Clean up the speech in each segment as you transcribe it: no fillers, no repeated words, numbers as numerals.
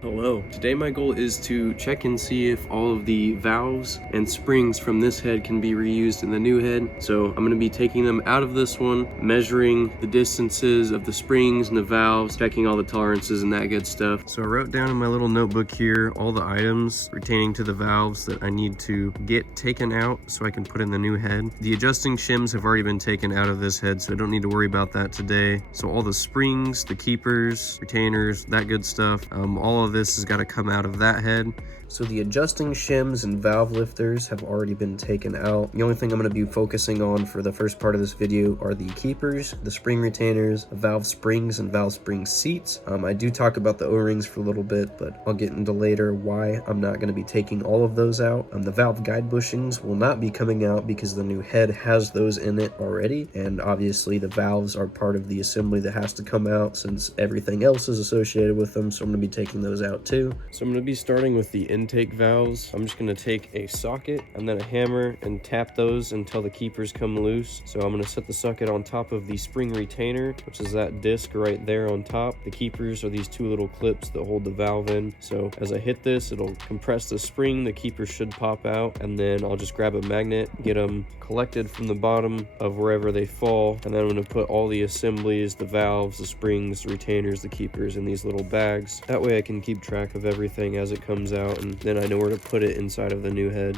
Hello. Today my goal is to check and see if all of the valves and springs from this head can be reused in the new head. So I'm going to be taking them out of this one, measuring the distances of the springs and the valves, checking all the tolerances and that good stuff. So I wrote down in my little notebook here all the items pertaining to the valves that I need to get taken out so I can put in the new head. The adjusting shims have already been taken out of this head, so I don't need to worry about that today. So all the springs, the keepers, retainers, that good stuff, all of this has got to come out of that head. So the adjusting shims and valve lifters have already been taken out. The only thing I'm going to be focusing on for the first part of this video are the keepers, the spring retainers, valve springs, and valve spring seats. I do talk about the O-rings for a little bit, but I'll get into later why I'm not going to be taking all of those out. The valve guide bushings will not be coming out because the new head has those in it already, and obviously the valves are part of the assembly that has to come out since everything else is associated with them, so I'm going to be taking those out too. So I'm going to be starting with the intake valves. I'm just going to take a socket and then a hammer and tap those until the keepers come loose. So I'm going to set the socket on top of the spring retainer, which is that disc right there on top. The keepers are these two little clips that hold the valve in. So as I hit this, it'll compress the spring, the keepers should pop out, and then I'll just grab a magnet, get them collected from the bottom of wherever they fall, and then I'm going to put all the assemblies, the valves, the springs, the retainers, the keepers in these little bags. That way I can keep track of everything as it comes out, and then I know where to put it inside of the new head.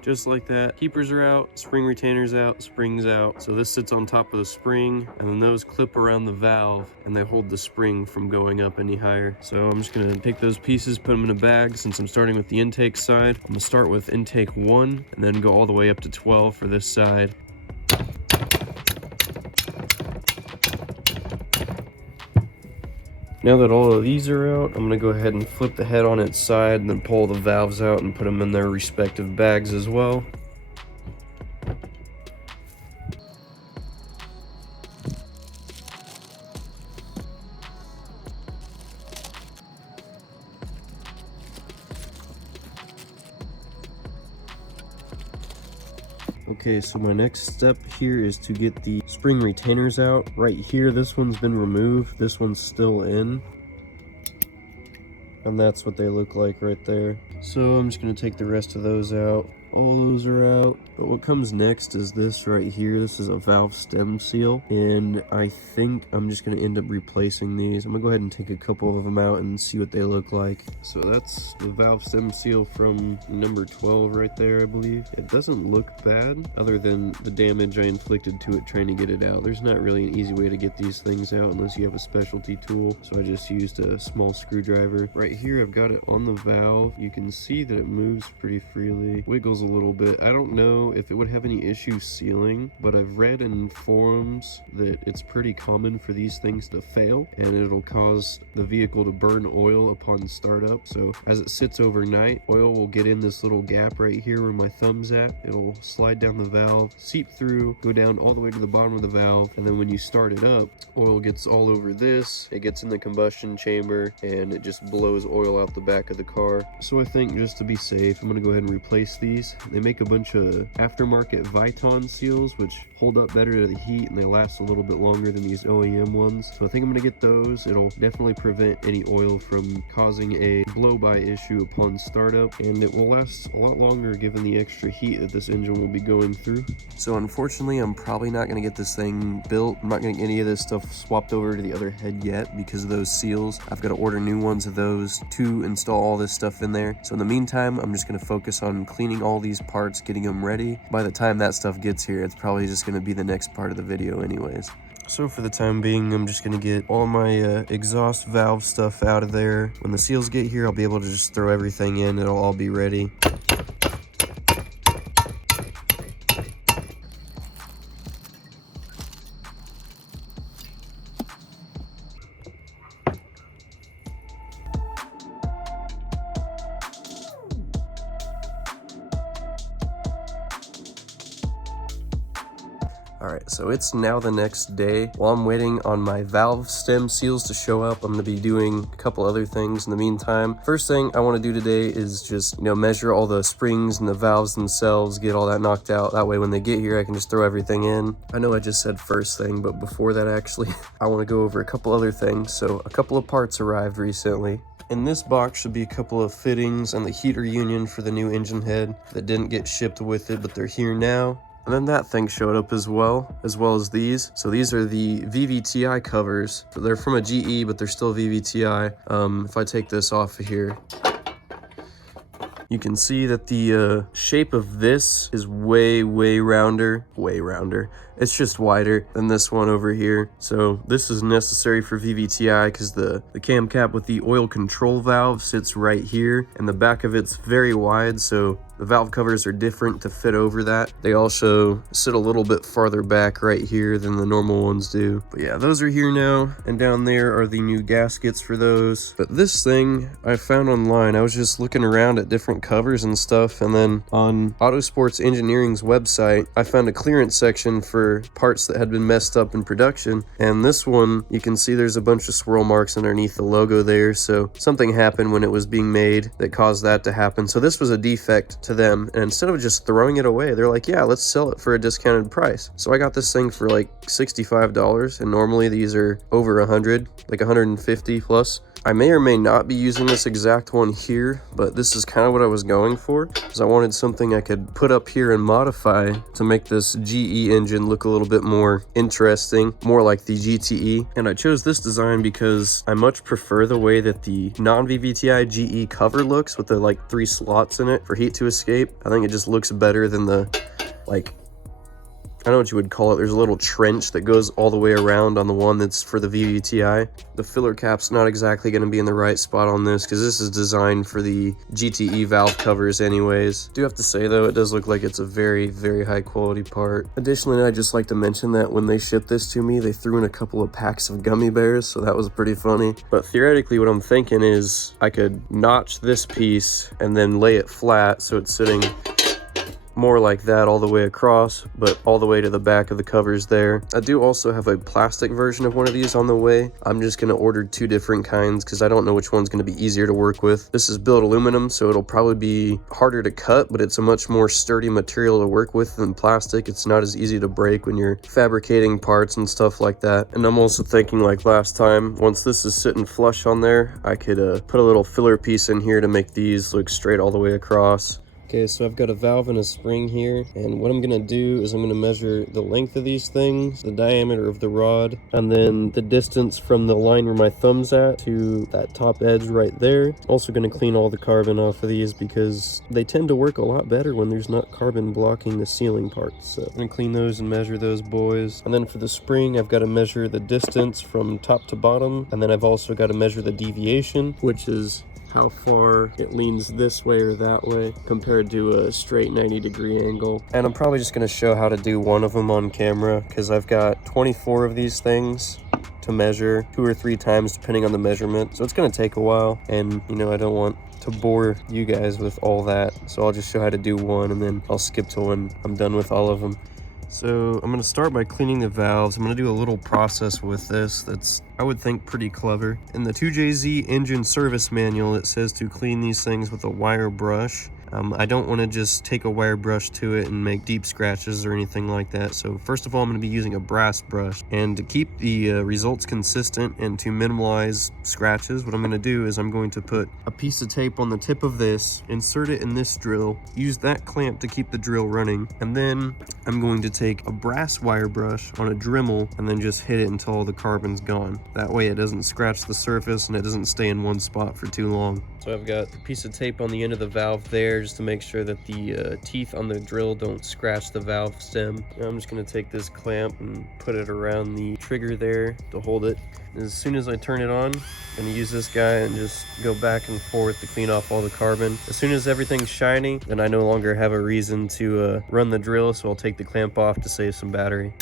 Just like that, keepers are out, spring retainers out, springs out. So this sits on top of the spring, and then those clip around the valve and they hold the spring from going up any higher. So I'm just gonna take those pieces, put them in a bag. Since I'm starting with the intake side, I'm gonna start with intake 1 and then go all the way up to 12 for this side. Now that all of these are out, I'm going to go ahead and flip the head on its side and then pull the valves out and put them in their respective bags as well. Okay, so my next step here is to get the spring retainers out. Right here, this one's been removed, this one's still in. And that's what they look like right there. So I'm just gonna take the rest of those out. All those are out. But what comes next is this right here. This is a valve stem seal, and I think I'm just gonna end up replacing these. I'm gonna go ahead and take a couple of them out and see what they look like. So that's the valve stem seal from number 12 right there, I believe. It doesn't look bad, other than the damage I inflicted to it trying to get it out. There's not really an easy way to get these things out unless you have a specialty tool, so I just used a small screwdriver. Right here, I've got it on the valve. You can see that it moves pretty freely, wiggles a little bit. I don't know if it would have any issue sealing, but I've read in forums that it's pretty common for these things to fail, and it'll cause the vehicle to burn oil upon startup. So as it sits overnight, oil will get in this little gap right here where my thumb's at. It'll slide down the valve, seep through, go down all the way to the bottom of the valve, and then when you start it up, oil gets all over this. It gets in the combustion chamber, and it just blows oil out the back of the car. So I think just to be safe, I'm gonna go ahead and replace these. They make a bunch of aftermarket Viton seals, which hold up better to the heat, and they last a little bit longer than these OEM ones. So I think I'm gonna get those. It'll definitely prevent any oil from causing a blow-by issue upon startup, and it will last a lot longer given the extra heat that this engine will be going through. So unfortunately, I'm probably not gonna get this thing built. I'm not gonna get any of this stuff swapped over to the other head yet because of those seals. I've got to order new ones of those to install all this stuff in there. So in the meantime, I'm just gonna focus on cleaning all these parts, getting them ready. By the time that stuff gets here, it's probably just going to be the next part of the video anyways. So for the time being, I'm just going to get all my exhaust valve stuff out of there. When the seals get here, I'll be able to just throw everything in. It'll all be ready. Alright, so it's now the next day. While I'm waiting on my valve stem seals to show up, I'm going to be doing a couple other things in the meantime. First thing I want to do today is just, measure all the springs and the valves themselves, get all that knocked out. That way when they get here, I can just throw everything in. I know I just said first thing, but before that actually, I want to go over a couple other things. So a couple of parts arrived recently. In this box should be a couple of fittings and the heater union for the new engine head that didn't get shipped with it, but they're here now. And then that thing showed up as well as these. So these are the VVTi covers. So they're from a GE, but they're still VVTi. If I take this off of here, you can see that the shape of this is way rounder. It's just wider than this one over here. So this is necessary for VVTi because the cam cap with the oil control valve sits right here, and the back of it's very wide, so the valve covers are different to fit over that. They also sit a little bit farther back right here than the normal ones do. But yeah, those are here now, and down there are the new gaskets for those. But this thing I found online. I was just looking around at different covers and stuff, and then on Autosports Engineering's website, I found a clearance section for parts that had been messed up in production. And this one, you can see there's a bunch of swirl marks underneath the logo there, so something happened when it was being made that caused that to happen. So this was a defect to them, and instead of just throwing it away, they're like, yeah, let's sell it for a discounted price. So I got this thing for like $65, and normally these are over 100, like 150 plus. I may or may not be using this exact one here, but this is kind of what I was going for, because I wanted something I could put up here and modify to make this GE engine look a little bit more interesting, more like the GTE. And I chose this design because I much prefer the way that the non-VVTi GE cover looks with the like 3 slots in it for heat to escape. I think it just looks better than the, like, I don't know what you would call it. There's a little trench that goes all the way around on the one that's for the VVTi. The filler cap's not exactly going to be in the right spot on this because this is designed for the GTE valve covers anyways. I do have to say though, it does look like it's a very high quality part. Additionally, I'd just like to mention that when they shipped this to me, they threw in a couple of packs of gummy bears, so that was pretty funny. But theoretically, what I'm thinking is I could notch this piece and then lay it flat so it's sitting more like that all the way across, but all the way to the back of the covers there. I do also have a plastic version of one of these on the way. I'm just going to order 2 different kinds because I don't know which one's going to be easier to work with. This is billet aluminum, so it'll probably be harder to cut, but it's a much more sturdy material to work with than plastic. It's not as easy to break when you're fabricating parts and stuff like that. And I'm also thinking, like last time, once this is sitting flush on there, I could put a little filler piece in here to make these look straight all the way across. Okay, so I've got a valve and a spring here, and what I'm gonna do is I'm gonna measure the length of these things, the diameter of the rod, and then the distance from the line where my thumb's at to that top edge right there. Also gonna clean all the carbon off of these because they tend to work a lot better when there's not carbon blocking the sealing parts. So I'm gonna clean those and measure those boys. And then for the spring, I've got to measure the distance from top to bottom, and then I've also got to measure the deviation, which is how far it leans this way or that way compared to a straight 90-degree angle. And I'm probably just going to show how to do one of them on camera because I've got 24 of these things to measure 2 or 3 times depending on the measurement. So it's going to take a while, and I don't want to bore you guys with all that. So I'll just show how to do one, and then I'll skip to when I'm done with all of them. So I'm going to start by cleaning the valves. I'm going to do a little process with this that's, I would think, pretty clever. In the 2JZ engine service manual, it says to clean these things with a wire brush. I don't want to just take a wire brush to it and make deep scratches or anything like that. So first of all, I'm going to be using a brass brush. And to keep the results consistent and to minimize scratches, what I'm going to do is I'm going to put a piece of tape on the tip of this, insert it in this drill, use that clamp to keep the drill running, and then I'm going to take a brass wire brush on a Dremel and then just hit it until all the carbon's gone. That way it doesn't scratch the surface and it doesn't stay in one spot for too long. So I've got a piece of tape on the end of the valve there just to make sure that the teeth on the drill don't scratch the valve stem. Now I'm just going to take this clamp and put it around the trigger there to hold it. As soon as I turn it on, I'm going to use this guy and just go back and forth to clean off all the carbon. As soon as everything's shiny, then I no longer have a reason to run the drill, so I'll take the clamp off to save some battery.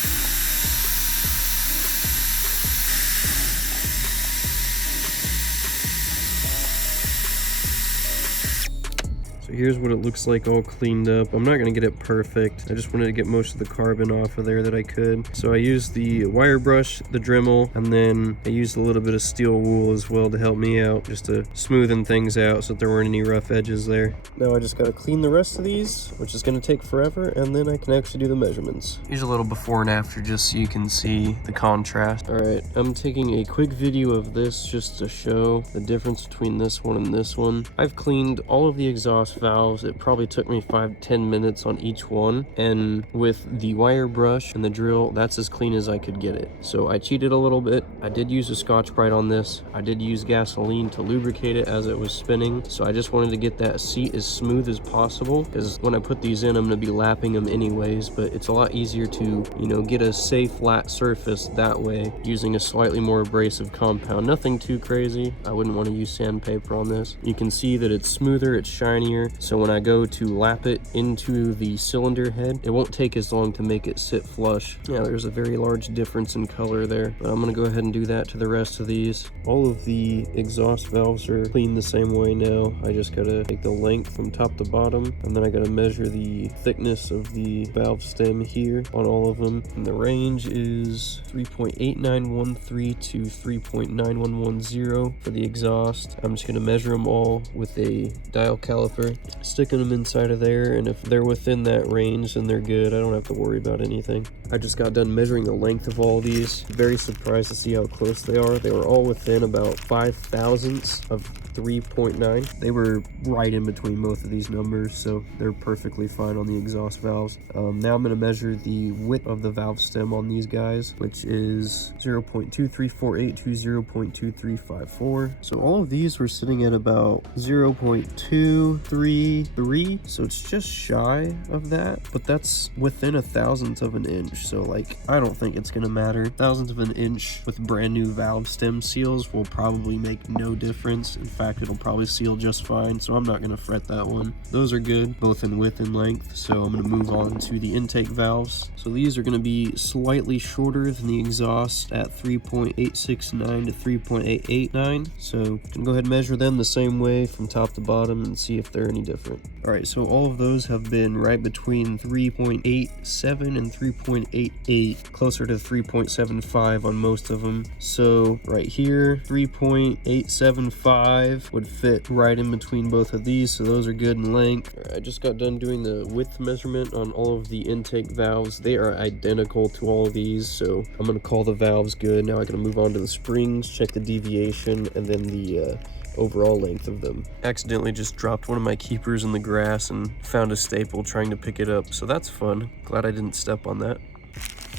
So here's what it looks like all cleaned up. I'm not gonna get it perfect. I just wanted to get most of the carbon off of there that I could. So I used the wire brush, the Dremel, and then I used a little bit of steel wool as well to help me out, just to smoothen things out so that there weren't any rough edges there. Now I just gotta clean the rest of these, which is gonna take forever, and then I can actually do the measurements. Here's a little before and after just so you can see the contrast. All right, I'm taking a quick video of this just to show the difference between this one and this one. I've cleaned all of the exhaust valves. It probably took me 5-10 minutes on each one, and with the wire brush and the drill, that's as clean as I could get it. So I cheated a little bit. I did use a Scotch-Brite on this. I did use gasoline to lubricate it as it was spinning, so I just wanted to get that seat as smooth as possible, because when I put these in, I'm going to be lapping them anyways, but it's a lot easier to, you know, get a safe flat surface that way using a slightly more abrasive compound. Nothing too crazy. I wouldn't want to use sandpaper on this. You can see that it's smoother, it's shinier, so when I go to lap it into the cylinder head, it won't take as long to make it sit flush. Yeah, there's a very large difference in color there, but I'm going to go ahead and do that to the rest of these. All of the exhaust valves are cleaned the same way now. I just gotta take the length from top to bottom, and then I gotta measure the thickness of the valve stem here on all of them. And the range is 3.8913 to 3.9110 for the exhaust. I'm just gonna measure them all with a dial caliper, sticking them inside of there, and if they're within that range, then they're good. I don't have to worry about anything. I just got done measuring the length of all these. Very surprised to see how close they are. They were all within about 5/1000ths of 3.9. They were right in between both of these numbers, so they're perfectly fine on the exhaust valves. Now I'm going to measure the width of the valve stem on these guys, which is 0.2348 to 0.2354. So all of these were sitting at about 0.233, so it's just shy of that, but that's within 1/1000th of an inch, so like I don't think it's going to matter. 1/1000th of an inch with brand new valve stem seals will probably make no difference. In fact, it'll probably seal just fine, so I'm not going to fret that one. Those are good, both in width and length, so I'm going to move on to the intake valves. So these are going to be slightly shorter than the exhaust at 3.869 to 3.889, so you can go ahead and measure them the same way from top to bottom and see if they're any different. Alright, so all of those have been right between 3.87 and 3.88, closer to 3.75 on most of them. So right here, 3.875 would fit right in between both of these, so those are good in length. Right, I just got done doing the width measurement on all of the intake valves. They are identical to all of these, so I'm going to call the valves good. Now I gotta move on to the springs, check the deviation, and then the overall length of them. Accidentally just dropped one of my keepers in the grass and found a staple trying to pick it up, so that's fun. Glad I didn't step on that.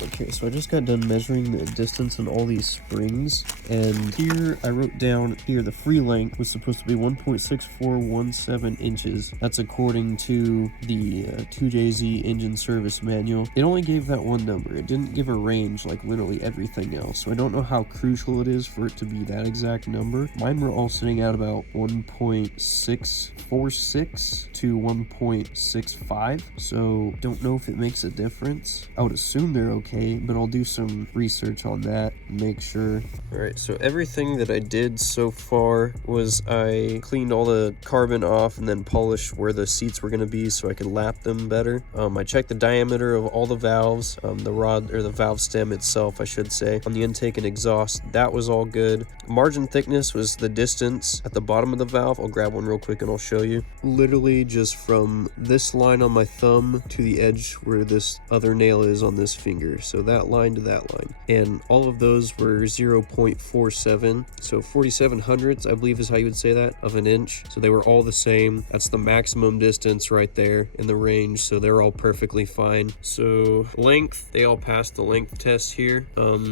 Okay, so I just got done measuring the distance on all these springs, and here I wrote down here the free length was supposed to be 1.6417 inches. That's according to the 2JZ engine service manual. It only gave that one number. It didn't give a range like literally everything else, so I don't know how crucial it is for it to be that exact number. Mine were all sitting at about 1.646 to 1.65, so don't know if it makes a difference. I would assume they're okay, but I'll do some research on that and make sure. Alright, so everything that I did so far was I cleaned all the carbon off and then polished where the seats were going to be so I could lap them better. I checked the diameter of all the valves, the rod, or the valve stem itself, I should say, on the intake and exhaust. That was all good. Margin thickness was the distance at the bottom of the valve. I'll grab one real quick and I'll show you. Literally just from this line on my thumb to the edge where this other nail is on this finger. So that line to that line. And all of those were 0.47. So 47/100ths, I believe is how you would say that, of an inch. So they were all the same. That's the maximum distance right there in the range. So they're all perfectly fine. So length, they all passed the length test here.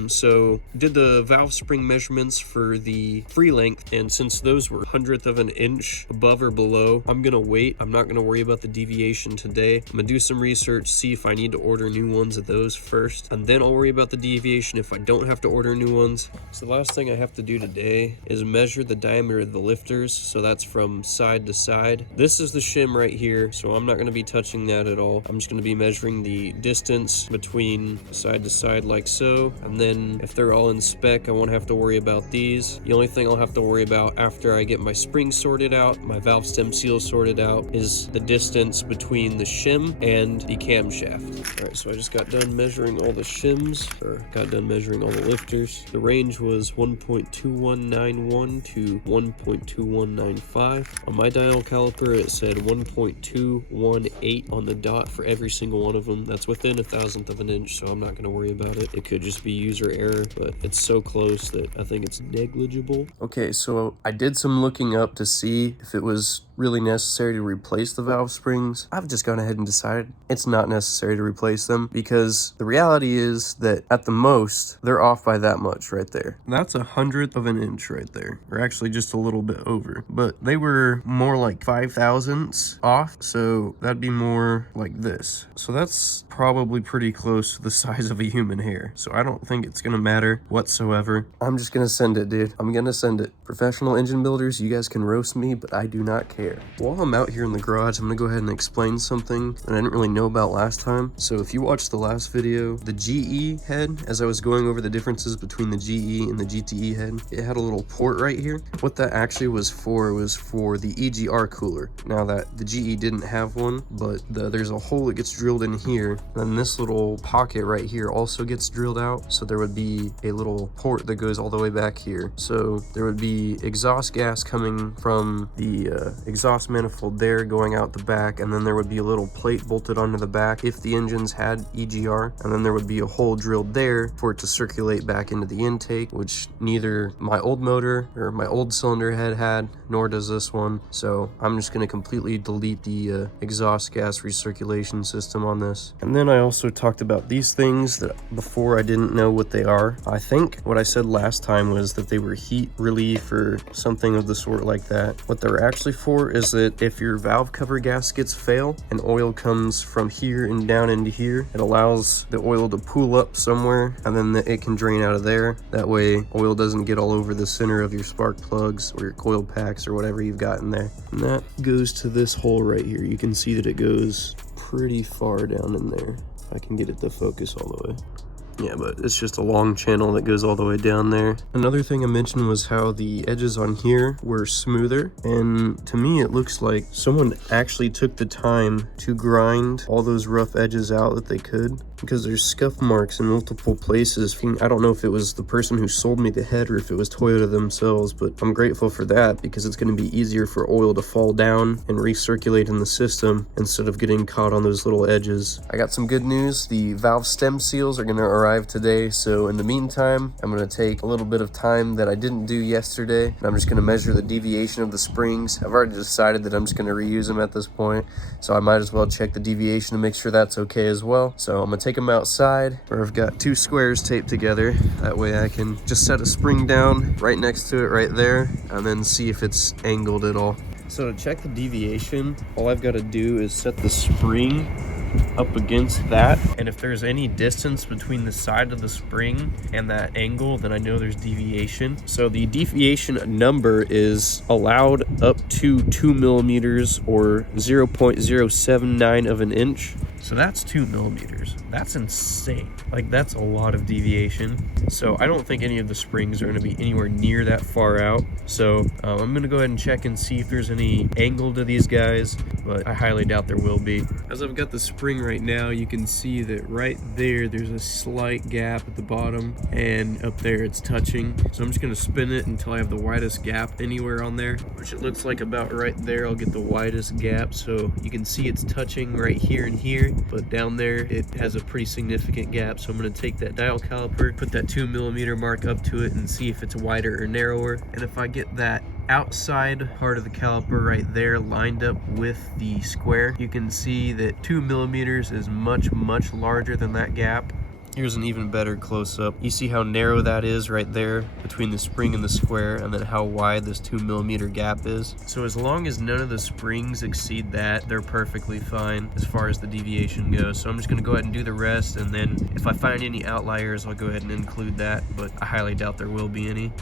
So did the valve spring measurements for the free length. And since those were 100th of an inch above or below, I'm going to wait. I'm not going to worry about the deviation today. I'm going to do some research, see if I need to order new ones of those first. first, and then I'll worry about the deviation if I don't have to order new ones. So the last thing I have to do today is measure the diameter of the lifters, so that's from side to side. This is the shim right here, so I'm not going to be touching that at all. I'm just going to be measuring the distance between side to side like so, and then if they're all in spec, I won't have to worry about these. The only thing I'll have to worry about after I get my springs sorted out, my valve stem seal sorted out, is the distance between the shim and the camshaft. All right, so I just got done measuring all the shims, or got done measuring all the lifters. The range was 1.2191 to 1.2195. On my dial caliper, it said 1.218 on the dot for every single one of them. That's within a thousandth of an inch, so I'm not going to worry about it. It could just be user error, but it's so close that I think it's negligible. Okay, so I did some looking up to see if it was really necessary to replace the valve springs. I've just gone ahead and decided it's not necessary to replace them, because the reality is that at the most they're off by that much right there. That's 1/100th of an inch right there, or actually just a little bit over, but they were more like 5/1000ths off, so that'd be more like this. So that's probably pretty close to the size of a human hair, so I don't think it's gonna matter whatsoever. I'm just gonna send it, dude. I'm gonna send it. Professional engine builders, you guys can roast me, but I do not care. While I'm out here in the garage, I'm gonna go ahead and explain something that I didn't really know about last time. So if you watched the last video, the GE head, as I was going over the differences between the GE and the GTE head, it had a little port right here. What that actually was for the EGR cooler. Now that the GE didn't have one, but there's a hole that gets drilled in here, and then this little pocket right here also gets drilled out, so there would be a little port that goes all the way back here. So there would be exhaust gas coming from the exhaust manifold there going out the back, and then there would be a little plate bolted onto the back if the engines had EGR, and then there would be a hole drilled there for it to circulate back into the intake, which neither my old motor or my old cylinder head had, nor does this one. So I'm just going to completely delete the exhaust gas recirculation system on this. And then I also talked about these things that before I didn't know what they are. I think what I said last time was that they were heat relief or something of the sort like that. What they're actually for is that if your valve cover gaskets fail and oil comes from here and down into here, it allows the oil to pool up somewhere, and then it can drain out of there. That way oil doesn't get all over the center of your spark plugs or your coil packs or whatever you've got in there. And that goes to this hole right here. You can see that it goes pretty far down in there. I can get it to focus all the way. Yeah, but it's just a long channel that goes all the way down there. Another thing I mentioned was how the edges on here were smoother, and to me it looks like someone actually took the time to grind all those rough edges out that they could, because there's scuff marks in multiple places. I don't know if it was the person who sold me the head or if it was Toyota themselves, but I'm grateful for that, because it's going to be easier for oil to fall down and recirculate in the system instead of getting caught on those little edges. I got some good news. The valve stem seals are going to arrive today, so in the meantime I'm going to take a little bit of time that I didn't do yesterday, and I'm just going to measure the deviation of the springs. I've already decided that I'm just going to reuse them at this point, so I might as well check the deviation to make sure that's okay as well. So I'm going to take them outside where I've got two squares taped together. That way I can just set a spring down right next to it right there, and then see if it's angled at all. So to check the deviation, all I've got to do is set the spring up against that, and if there's any distance between the side of the spring and that angle, then I know there's deviation. So the deviation number is allowed up to 2 millimeters or 0.079 of an inch. So that's 2 millimeters. That's insane. Like, that's a lot of deviation. So I don't think any of the springs are going to be anywhere near that far out. So I'm going to go ahead and check and see if there's any angle to these guys, but I highly doubt there will be. As I've got the spring right now, you can see that right there's a slight gap at the bottom, and up there it's touching. So I'm just going to spin it until I have the widest gap anywhere on there, which it looks like about right there. I'll get the widest gap, so you can see it's touching right here and here, but down there it has a pretty significant gap. So I'm going to take that dial caliper, put that 2 millimeter mark up to it, and see if it's wider or narrower. And if I get that outside part of the caliper right there lined up with the square, you can see that 2 millimeters is much larger than that gap. Here's an even better close-up. You see how narrow that is right there between the spring and the square, and then how wide this 2mm gap is. So as long as none of the springs exceed that, they're perfectly fine as far as the deviation goes. So I'm just gonna go ahead and do the rest, and then if I find any outliers, I'll go ahead and include that, but I highly doubt there will be any.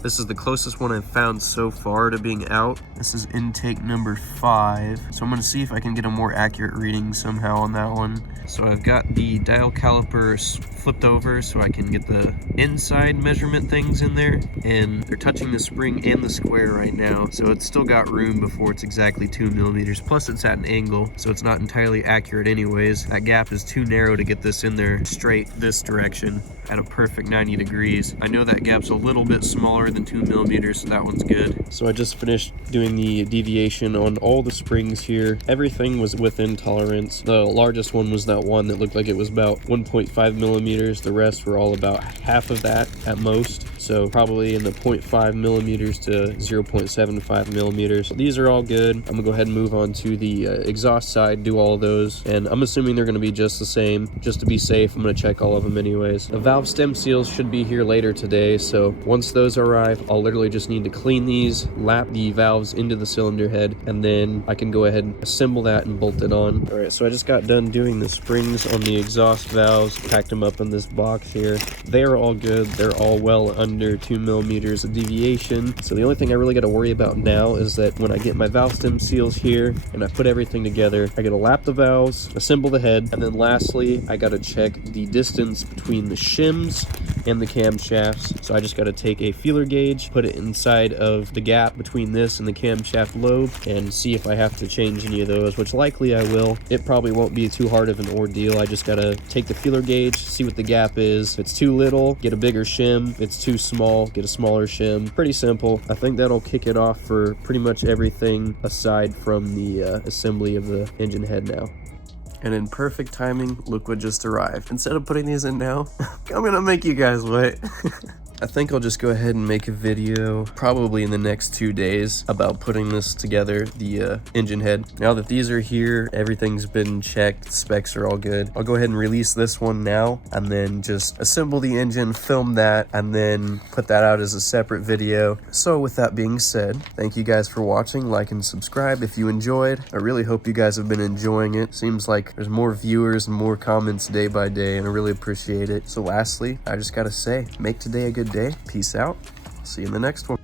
This is the closest one I've found so far to being out. This is intake number 5. So I'm gonna see if I can get a more accurate reading somehow on that one. So I've got the dial calipers flipped over so I can get the inside measurement things in there. And they're touching the spring and the square right now. So it's still got room before it's exactly 2mm. Plus it's at an angle, so it's not entirely accurate anyways. That gap is too narrow to get this in there straight this direction at a perfect 90 degrees. I know that gap's a little bit smaller than 2mm, so that one's good. So I just finished doing the deviation on all the springs here. Everything was within tolerance. The largest one was that one that looked like it was about 1.5mm. The rest were all about half of that at most. So probably in the 0.5mm to 0.75mm. These are all good. I'm gonna go ahead and move on to the exhaust side, do all of those. And I'm assuming they're gonna be just the same. Just to be safe, I'm gonna check all of them anyways. The valve stem seals should be here later today. So once those arrive, I'll literally just need to clean these, lap the valves into the cylinder head, and then I can go ahead and assemble that and bolt it on. All right, so I just got done doing the springs on the exhaust valves, packed them up in this box here. They're all good. They're all well under 2mm of deviation. So the only thing I really got to worry about now is that when I get my valve stem seals here and I put everything together, I got to lap the valves, assemble the head, and then lastly, I got to check the distance between the shims and the camshafts. So I just got to take a feeler gauge, put it inside of the gap between this and the camshaft lobe, and see if I have to change any of those, which likely I will. It probably won't be too hard of an ordeal. I just got to take the feeler gauge, see what the gap is. If it's too little, get a bigger shim. If it's too small, get a smaller shim. Pretty simple. I think that'll kick it off for pretty much everything aside from the assembly of the engine head now. And in perfect timing, look what just arrived. Instead of putting these in now, I'm gonna make you guys wait. I think I'll just go ahead and make a video probably in the next 2 days about putting this together, the engine head. Now that these are here, everything's been checked, specs are all good. I'll go ahead and release this one now and then just assemble the engine, film that, and then put that out as a separate video. So with that being said, thank you guys for watching, like and subscribe if you enjoyed. I really hope you guys have been enjoying it. Seems like there's more viewers and more comments day by day, and I really appreciate it. So lastly, I just gotta say, make today a good day. Peace out. See you in the next one.